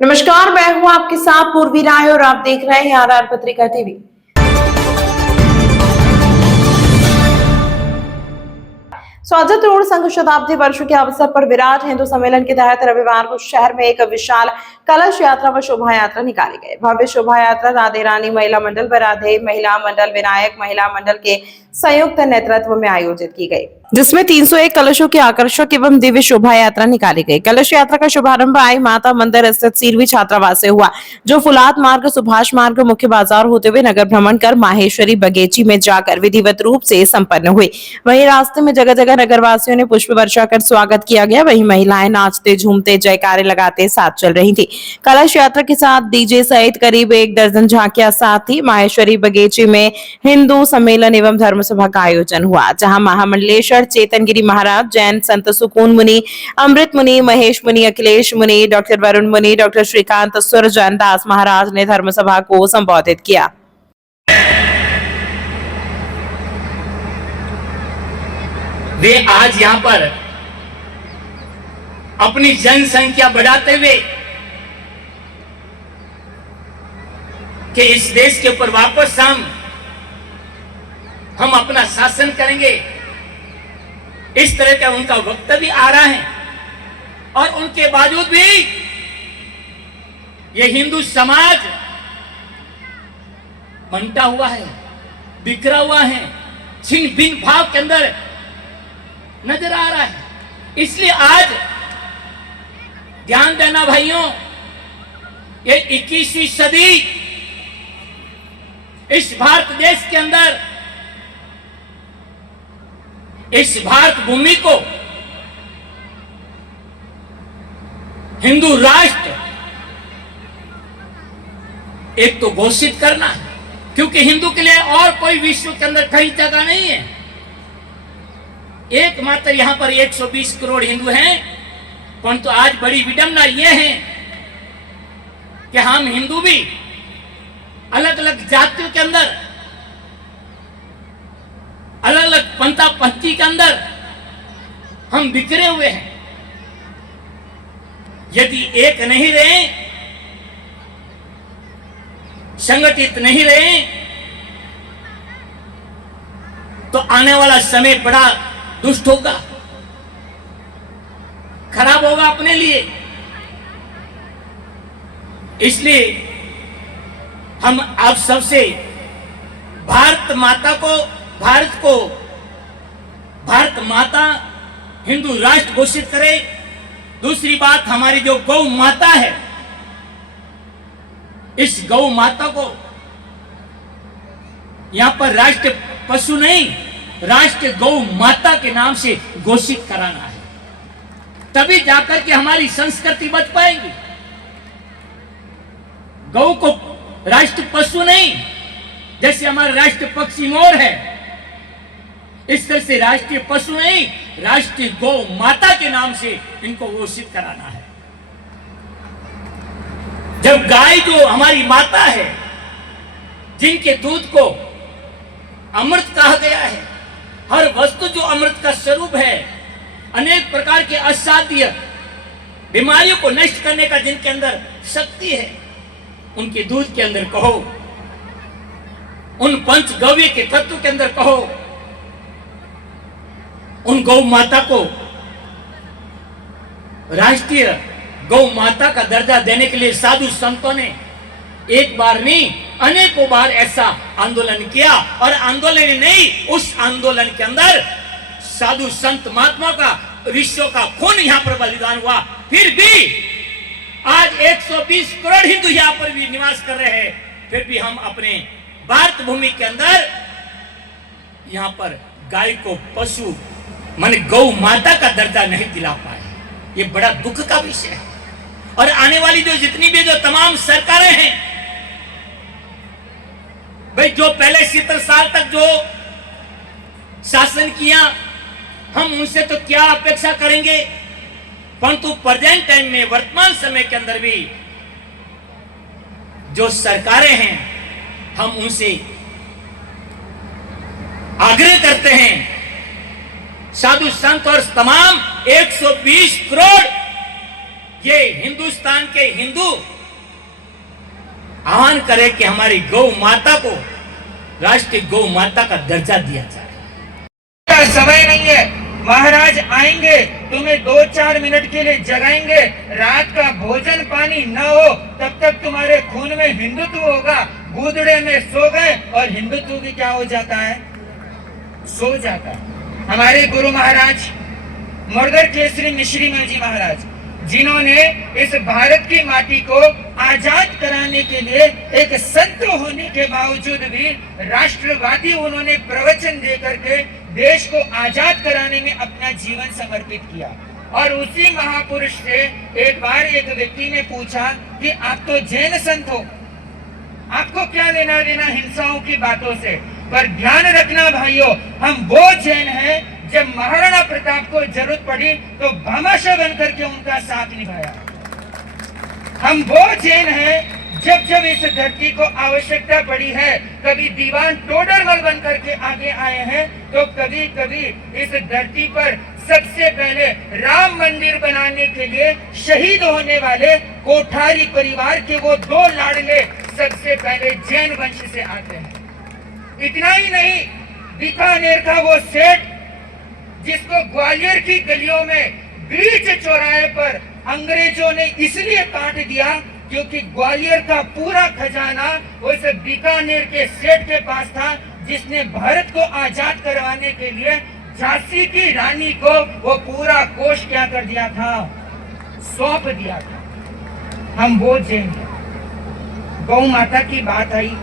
नमस्कार, मैं हूं आपके साथ पूर्वी राय और आप देख रहे हैं आरआर पत्रिका टीवी। स्वागत रोड संघ शताब्दी वर्ष के अवसर पर विराट हिंदू सम्मेलन के तहत रविवार को शहर में एक विशाल कलश यात्रा व शोभा यात्रा निकाली गई। भव्य शोभा यात्रा राधे रानी महिला मंडल व राधे महिला मंडल विनायक महिला मंडल के संयुक्त नेतृत्व में आयोजित की गई, जिसमें 301 कलशों की आकर्षक एवं दिव्य शोभा यात्रा निकाली गई। कलश यात्रा का शुभारंभ आई माता मंदिर स्थित सीरवी छात्रावास से हुआ, जो फुलाद मार्ग सुभाष मार्ग मुख्य बाजार होते हुए नगर भ्रमण कर माहेश्वरी बगीची में जाकर विधिवत रूप से संपन्न हुई। वहीं रास्ते में जगह जगह नगरवासियों ने पुष्प वर्षा कर स्वागत किया गया। वहीं महिलाएं नाचते झूमते जयकारे लगाते साथ चल रही थी। कलश यात्रा के साथ डीजे सहित करीब 1 दर्जन झांकियां साथ थी। माहेश्वरी बगीची में हिंदू सम्मेलन एवं धर्म सभा का आयोजन हुआ, जहां महामंडलेश्वर चेतनगिरी महाराज, जैन संत सुकून मुनि, अमृत मुनि, महेश मुनि, अखिलेश मुनि, डॉक्टर वरुण मुनि, डॉक्टर श्रीकांत सुरजन दास महाराज ने धर्म सभा को संबोधित किया। वे आज यहाँ पर अपनी जनसंख्या बढ़ाते हुए कि इस देश के ऊपर वापस हम अपना शासन करेंगे, इस तरह का उनका वक्तव्य आ रहा है। और उनके बावजूद भी ये हिंदू समाज मंटा हुआ है, बिखरा हुआ है, छिन्न भिन्न भाव के अंदर नजर आ रहा है। इसलिए आज ध्यान देना भाइयों, ये 21वीं सदी इस भारत देश के अंदर, इस भारत भूमि को हिंदू राष्ट्र एक तो घोषित करना है, क्योंकि हिंदू के लिए और कोई विश्व के अंदर कहीं जगह नहीं है। एकमात्र यहां पर 120 करोड़ हिंदू हैं, परंतु तो आज बड़ी विडंबना यह है कि हम हिंदू भी अलग अलग जातियों के अंदर, अलग अलग पंथा पंथी के अंदर हम बिखरे हुए हैं। यदि एक नहीं रहे, संगठित नहीं रहे, तो आने वाला समय बड़ा दुष्ट होगा, खराब होगा अपने लिए। इसलिए हम आप सबसे भारत माता हिंदू राष्ट्र घोषित करें। दूसरी बात, हमारी जो गौ माता है, इस गौ माता को यहां पर राष्ट्र पशु नहीं, राष्ट्र गौ माता के नाम से घोषित कराना है, तभी जाकर के हमारी संस्कृति बच पाएगी। गौ को राष्ट्र पशु नहीं, जैसे हमारा राष्ट्र पक्षी मोर है, इस तरह से राष्ट्रीय पशु नहीं, राष्ट्रीय गौ माता के नाम से इनको घोषित कराना है। जब गाय जो हमारी माता है, जिनके दूध को अमृत कहा गया है, हर वस्तु जो अमृत का स्वरूप है, अनेक प्रकार के असाध्य बीमारियों को नष्ट करने का जिनके अंदर शक्ति है, उनके दूध के अंदर कहो, उन पंचगव्य के तत्व के अंदर कहो, उन गौ माता को राष्ट्रीय गौ माता का दर्जा देने के लिए साधु संतों ने एक बार नहीं अनेकों बार ऐसा आंदोलन किया। और आंदोलन नहीं, उस आंदोलन के अंदर साधु संत महात्मा का, ऋषियों का खून यहां पर बलिदान हुआ। फिर भी आज 120 करोड़ हिंदू यहां पर भी निवास कर रहे हैं, फिर भी हम अपने भारत भूमि के अंदर यहां पर गाय को पशु माने गौ माता का दर्जा नहीं दिला पाए। ये बड़ा दुख का विषय है। और आने वाली जो जितनी भी जो तमाम सरकारें हैं, भाई जो पहले 70 साल तक जो शासन किया, हम उनसे तो क्या अपेक्षा करेंगे, परंतु प्रेजेंट टाइम में, वर्तमान समय के अंदर भी जो सरकारें हैं, हम उनसे आग्रह करते हैं, साधु संत और तमाम 120 करोड़ ये हिंदुस्तान के हिंदू आह्वान करे कि हमारी गौ माता को राष्ट्रीय गौ माता का दर्जा दिया जाए। समय नहीं है, महाराज आएंगे, तुम्हें 2-4 मिनट के लिए जगाएंगे, रात का भोजन पानी न हो तब तक तुम्हारे खून में हिंदुत्व होगा। गूदड़े में सो गए और हिंदुत्व भी क्या हो जाता है, सो जाता है। हमारे गुरु महाराज मुर्गर केसरी मिश्री में जी महाराज, जिन्होंने इस भारत की माटी को आजाद कराने के लिए एक संत होने के बावजूद भी राष्ट्रवादी उन्होंने प्रवचन दे करके देश को आजाद कराने में अपना जीवन समर्पित किया। और उसी महापुरुष से एक बार एक व्यक्ति ने पूछा कि आप तो जैन संत हो, आपको क्या लेना देना हिंसाओं की बातों से। पर ध्यान रखना भाइयों, हम वो जैन हैं जब महाराणा प्रताप को जरूरत पड़ी तो भामाशाह बनकर के उनका साथ निभाया। हम वो जैन हैं जब जब इस धरती को आवश्यकता पड़ी है, कभी दीवान टोडरमल बनकर के आगे आए हैं, तो कभी कभी इस धरती पर सबसे पहले राम मंदिर बनाने के लिए शहीद होने वाले कोठारी परिवार के वो 2 लाडले सबसे पहले जैन वंश से आते हैं। इतना ही नहीं, बीकानेर का वो सेठ जिसको ग्वालियर की गलियों में बीच चौराहे पर अंग्रेजों ने इसलिए काट दिया क्योंकि ग्वालियर का पूरा खजाना उस बीकानेर के सेठ के पास था, जिसने भारत को आजाद करवाने के लिए झांसी की रानी को वो पूरा कोष क्या कर दिया था, सौंप दिया था। हम वो जैन हैं। गौ माता की बात आई,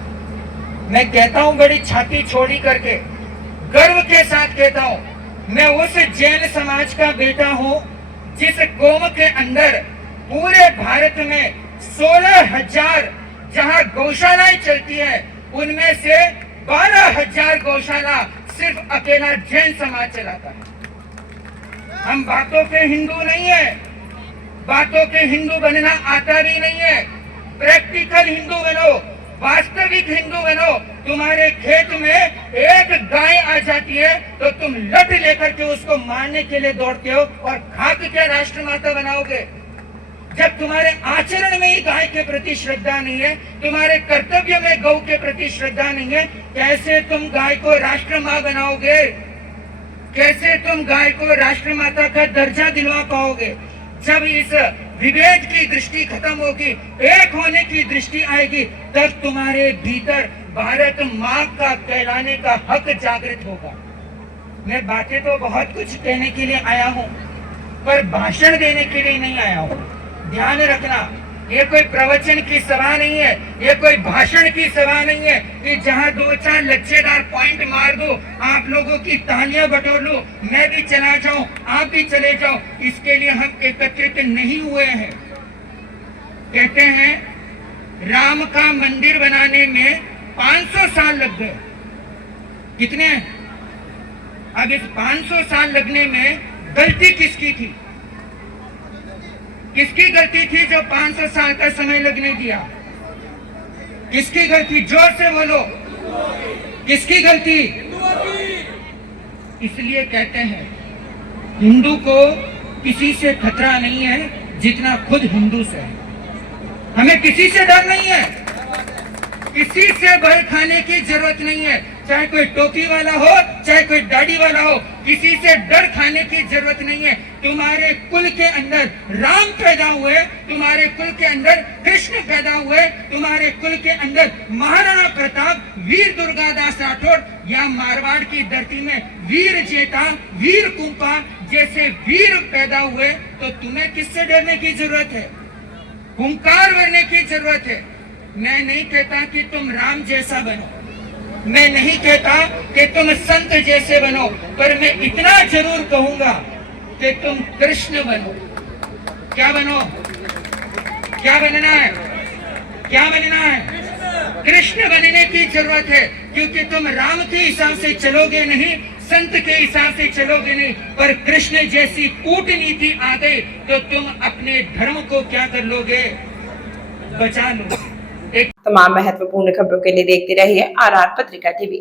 मैं कहता हूं बड़ी छाती छोड़ी करके, गर्व के साथ कहता हूं, मैं उस जैन समाज का बेटा हूं जिस कौम के अंदर पूरे भारत में 16,000 जहां गौशालाएं चलती है, उनमें से 12,000 गौशाला सिर्फ अकेला जैन समाज चलाता है। हम बातों के हिंदू नहीं है, बातों के हिंदू बनना आता भी नहीं है। प्रैक्टिकल हिंदू बनो, वास्तविक हिंदू बनो। तुम्हारे खेत में एक गाय आ जाती है तो तुम लट लेकर के उसको मारने के लिए दौड़ते हो और खा के क्या राष्ट्रमाता बनाओगे। जब तुम्हारे आचरण में ही गाय के प्रति श्रद्धा नहीं है, तुम्हारे कर्तव्य में गौ के प्रति श्रद्धा नहीं है, कैसे तुम गाय को राष्ट्र माँ बनाओगे, कैसे तुम गाय को राष्ट्रमाता का दर्जा दिलवा पाओगे। जब इस विभेद की दृष्टि खत्म होगी, एक होने की दृष्टि आएगी, तब तुम्हारे भीतर भारत माँ का कहलाने का हक जागृत होगा। मैं बातें तो बहुत कुछ कहने के लिए आया हूँ, पर भाषण देने के लिए नहीं आया हूँ। ध्यान रखना, ये कोई प्रवचन की सभा नहीं है, ये कोई भाषण की सभा नहीं है कि जहाँ 2-4 लच्छेदार पॉइंट मार दूं, आप लोगों की तालियां बटोर लूं, मैं भी चला जाऊं, आप भी चले जाओ। इसके लिए हम एकत्रित नहीं हुए हैं। कहते हैं राम का मंदिर बनाने में 500 साल लग गए। कितने? अब इस 500 साल लगने में गलती किसकी थी? किसकी गलती थी जो 500 साल का समय लगने दिया? किसकी गलती? जोर से बोलो, किसकी गलती? इसलिए कहते हैं हिंदू को किसी से खतरा नहीं है जितना खुद हिंदू से है। हमें किसी से डर नहीं है, किसी से भय खाने की जरूरत नहीं है। चाहे कोई टोपी वाला हो, चाहे कोई दाढ़ी वाला हो, किसी से डर खाने की जरूरत नहीं है। तुम्हारे कुल के अंदर राम पैदा हुए, तुम्हारे कुल के अंदर कृष्ण पैदा हुए, तुम्हारे कुल के अंदर महाराणा प्रताप, वीर दुर्गादास राठौड़ या मारवाड़ की धरती में वीर जेता, वीर कुंपा जैसे वीर पैदा हुए, तो तुम्हें किससे डरने की जरूरत है? हुंकार भरने की जरूरत है। मैं नहीं कहता कि तुम राम जैसा बनो, मैं नहीं कहता कि तुम संत जैसे बनो, पर मैं इतना जरूर कहूंगा कि तुम कृष्ण बनो। क्या बनो? क्या बनना है? क्या बनना है? कृष्ण बनने की जरूरत है, क्योंकि तुम राम के हिसाब से चलोगे नहीं, संत के हिसाब से चलोगे नहीं, पर कृष्ण जैसी कूटनीति आ गई तो तुम अपने धर्म को क्या कर लोगे? बचा लोगे। तमाम महत्वपूर्ण खबरों के लिए देखते रहिए RR पत्रिका टीवी।